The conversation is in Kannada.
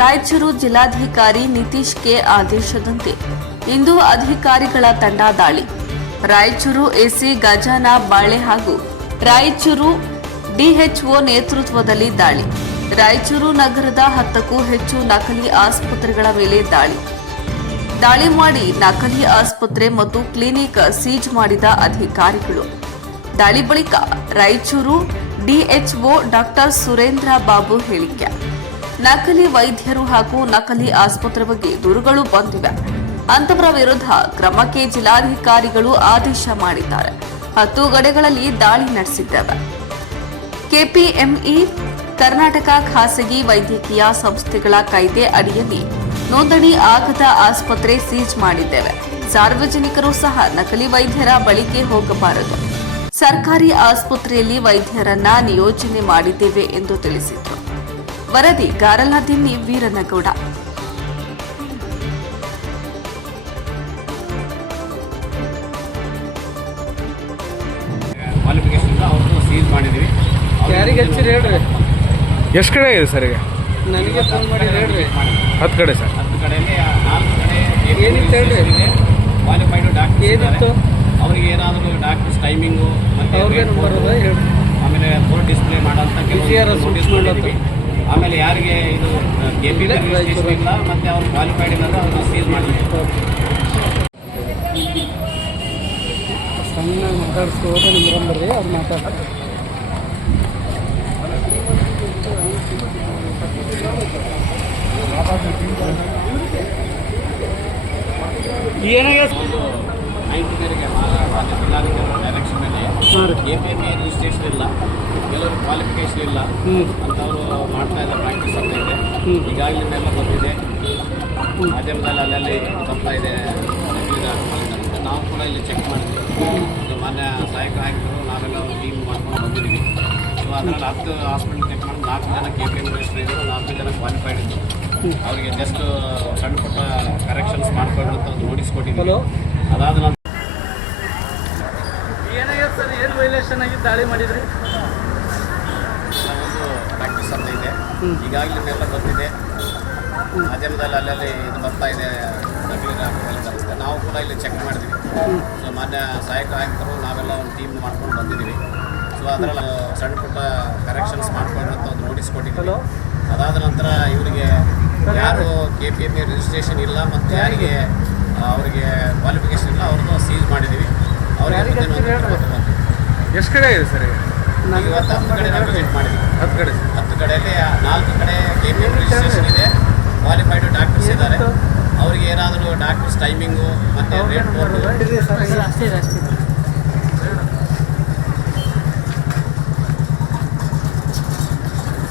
ರಾಯಚೂರು ಜಿಲ್ಲಾಧಿಕಾರಿ ನಿತೀಶ್ ಕೆ ಆದೇಶದಂತೆ ಇಂದು ಅಧಿಕಾರಿಗಳ ತಂಡ ದಾಳಿ. ರಾಯಚೂರು ಎಸಿ ಗಜಾನ ಬಾಳೆ ಹಾಗೂ ರಾಯಚೂರು ಡಿಎಚ್ಒ ನೇತೃತ್ವದಲ್ಲಿ ದಾಳಿ. ರಾಯಚೂರು ನಗರದ ಹತ್ತಕ್ಕೂ ಹೆಚ್ಚು ನಕಲಿ ಆಸ್ಪತ್ರೆಗಳ ಮೇಲೆ ದಾಳಿ. ದಾಳಿ ಮಾಡಿ ನಕಲಿ ಆಸ್ಪತ್ರೆ ಮತ್ತು ಕ್ಲಿನಿಕ್ ಸೀಜ್ ಮಾಡಿದ ಅಧಿಕಾರಿಗಳು. ದಾಳಿ ಬಳಿಕ ರಾಯಚೂರು ಡಿಎಚ್ಒ ಡಾಕ್ಟರ್ ಸುರೇಂದ್ರ ಬಾಬು ಹೇಳಿಕೆ. ನಕಲಿ ವೈದ್ಯರು ಹಾಗೂ ನಕಲಿ ಆಸ್ಪತ್ರೆ ಬಗ್ಗೆ ದೂರುಗಳು ಬಂದಿವೆ. ಅಂತವರ ವಿರುದ್ಧ ಕ್ರಮಕ್ಕೆ ಜಿಲ್ಲಾಧಿಕಾರಿಗಳು ಆದೇಶ ಮಾಡಿದ್ದಾರೆ. ಹತ್ತು ಗಡೆಗಳಲ್ಲಿ ದಾಳಿ ನಡೆಸಿದ್ದೇವೆ. ಕೆಪಿಎಂಇ, ಕರ್ನಾಟಕ ಖಾಸಗಿ ವೈದ್ಯಕೀಯ ಸಂಸ್ಥೆಗಳ ಕಾಯ್ದೆ ಅಡಿಯಲ್ಲಿ ನೋಂದಣಿ ಆಗದ ಆಸ್ಪತ್ರೆ ಸೀಜ್ ಮಾಡಿದ್ದೇವೆ. ಸಾರ್ವಜನಿಕರು ಸಹ ನಕಲಿ ವೈದ್ಯರ ಬಳಿಕೆ ಹೋಗಬಾರದು. ಸರ್ಕಾರಿ ಆಸ್ಪತ್ರೆಯಲ್ಲಿ ವೈದ್ಯರನ್ನ ನಿಯೋಜನೆ ಮಾಡಿದ್ದೇವೆ ಎಂದು ತಿಳಿಸಿದರು. ವರದಿ ಗಾರಲದಿನ್ನಿ ವೀರನಗೌಡ. ಎಷ್ಟು ಕಡೆ ಇದೆ ಸರ್ ಈಗ? ನನಗೆ ಫೋನ್ ಮಾಡಿ ಹೇಳ್ರಿ. ಹತ್ತು ಕಡೆ ಸರ್. ಹತ್ತು ಕಡೆಯಲ್ಲಿ ನಾಲ್ಕು ಕಡೆ ಏನಿತ್ತು ಹೇಳ್ರಿ? ಕ್ವಾಲಿಫೈಡ್ ಡಾಕ್ಟರ್ ಏನಿತ್ತು? ಅವರಿಗೆ ಏನಾದರೂ ಡಾಕ್ಟರ್ಸ್ ಟೈಮಿಂಗು ಮತ್ತೆ ಅವ್ರಿಗೆ ಬರೋದು? ಆಮೇಲೆ ಬೋರ್ಡ್ ಡಿಸ್ಪ್ಲೇ ಮಾಡೋಂಥ ಕೆಲಸ ಕೆಲವು ಡಿಸ್ಪ್ಲೇ ಆಮೇಲೆ ಯಾರಿಗೆ ಇದು ಕೆ ಪಿ ಇಲ್ಲ, ಮತ್ತೆ ಅವ್ರು ಕ್ವಾಲಿಫೈಡ್ ಇಲ್ಲ ಅವ್ರನ್ನ ಸೀಲ್ ಮಾಡಿದ್ದೀವಿ ಸಣ್ಣ ಮಾತಾಡ್ಸ್ಕೋದು ನಿಮ್ಮ ಬರ್ರಿ ಅವ್ರು ಮಾತಾಡ್ತಾರೆ. ಏನಾಗ್ಯದ ಮೇಲೆ ಹಾಂ ಕೆ ಪಿ ಎಂ ರಿಜಿಸ್ಟ್ರೇಷನ್ ಇಲ್ಲ. ಕೆಲವರು ಕ್ವಾಲಿಫಿಕೇಶನ್ ಇಲ್ಲ. ಹ್ಞೂ ಅಂತವರು ಮಾಡ್ತಾ ಇದ್ದಾರೆ ಪ್ರಾಕ್ಟೀಸ್ ಅಂತ ಇದೆ. ಈಗಾಗಲೇ ಎಲ್ಲ ಬಂದಿದೆ. ಮಾಧ್ಯಮದಲ್ಲಿ ಅಲ್ಲಲ್ಲಿ ಬರ್ತಾ ಇದೆ. ನಾವು ಕೂಡ ಇಲ್ಲಿ ಚೆಕ್ ಮಾಡಿದ್ವಿ. ಮಾನ್ಯ ಸಹಾಯಕ ಆಯುಕ್ತರು ನಾವೆಲ್ಲ ಒಂದು ಟೀಮ್ ಮಾಡ್ಕೊಂಡು ಬಂದಿದ್ದೀವಿ. ಸೊ ಅದರಲ್ಲಿ ಹತ್ತು ಹಾಸ್ಪಿಟಲ್ ಚೆಕ್ ಮಾಡಿ ನಾಲ್ಕು ಜನ ಕೆ ಪಿ ಎಂ ರಿಜಿಸ್ಟರ್ ಇದ್ದರು ನಾಲ್ಕು ಜನ ಕ್ವಾಲಿಫೈಡ್ ಇದ್ದರು ಅವರಿಗೆ ಜಸ್ಟ್ ಸಣ್ಣ ಪುಟ್ಟ ಕರೆಕ್ಷನ್ಸ್ ಮಾಡ್ಕೊಂಡು ಅಂತ ನೋಟಿಸ್ ಕೊಟ್ಟಿದ್ದರು ಅದಾದ ನಂತರ ಏನಾಗ್ಯದ ಸರ್ ವೈಲೇಷನ್ ಆಗಿ ದಾಳಿ ಮಾಡಿದ್ರಿ? ಒಂದು ಪ್ರಾಕ್ಟೀಸ್ ಅಂತ ಇದೆ. ಈಗಾಗಲೇ ಎಲ್ಲ ಬಂದಿದೆ. ಮಾಧ್ಯಮದಲ್ಲಿ ಅಲ್ಲಲ್ಲಿ ಇದು ಬರ್ತಾ ಇದೆ. ನಾವು ಕೂಡ ಇಲ್ಲಿ ಚೆಕ್ ಮಾಡಿದ್ವಿ. ಸೊ ಮಾನ್ಯ ಸಹಾಯಕ ಆಯುಕ್ತರು ನಾವೆಲ್ಲ ಒಂದು ಟೀಮ್ ಮಾಡ್ಕೊಂಡು ಬಂದಿದ್ದೀವಿ. ಸೊ ಅದರಲ್ಲಿ ಸಣ್ಣ ಪುಟ್ಟ ಕರೆಕ್ಷನ್ಸ್ ಮಾಡ್ಕೊಂಡು ಅಂತ ಒಂದು ನೋಟಿಸ್ ಕೊಟ್ಟಿದ್ದೀವಿ. ಅದಾದ ನಂತರ ಇವರಿಗೆ ಯಾರು ಕೆ ಪಿ ಎಂ ರಿಜಿಸ್ಟ್ರೇಷನ್ ಇಲ್ಲ ಮತ್ತು ಯಾರಿಗೆ? ಅವರಿಗೆ ಕ್ವಾಲಿಫಿಕೇಷನ್ ಇಲ್ಲ ಅವ್ರದ್ದು ಸೀಸ್ ಮಾಡಿದ್ದೀವಿ. ಅವರಿಗೆ ಎಷ್ಟು ಕಡೆ ಇದೆ ಸರ್ ಹತ್ತು ಕಡೆ ನಾವು ವಿಸಿಟ್ ಹತ್ತು ಕಡೆ. ಹತ್ತು ಕಡೆಯಲ್ಲಿ ಆ ನಾಲ್ಕು ಕಡೆ ಪಿ ರಿಜಿಸ್ಟ್ರೇಷನ್ ಇದೆ. ಕ್ವಾಲಿಫೈಡ್ ಡಾಕ್ಟರ್ಸ್ ಇದ್ದಾರೆ. ಅವರಿಗೆ ಏನಾದರೂ ಡಾಕ್ಟರ್ಸ್ ಟೈಮಿಂಗು ಮತ್ತು ರೇಟ್ ಬೋರ್ಡು ಅಷ್ಟೇ ಅಷ್ಟೇ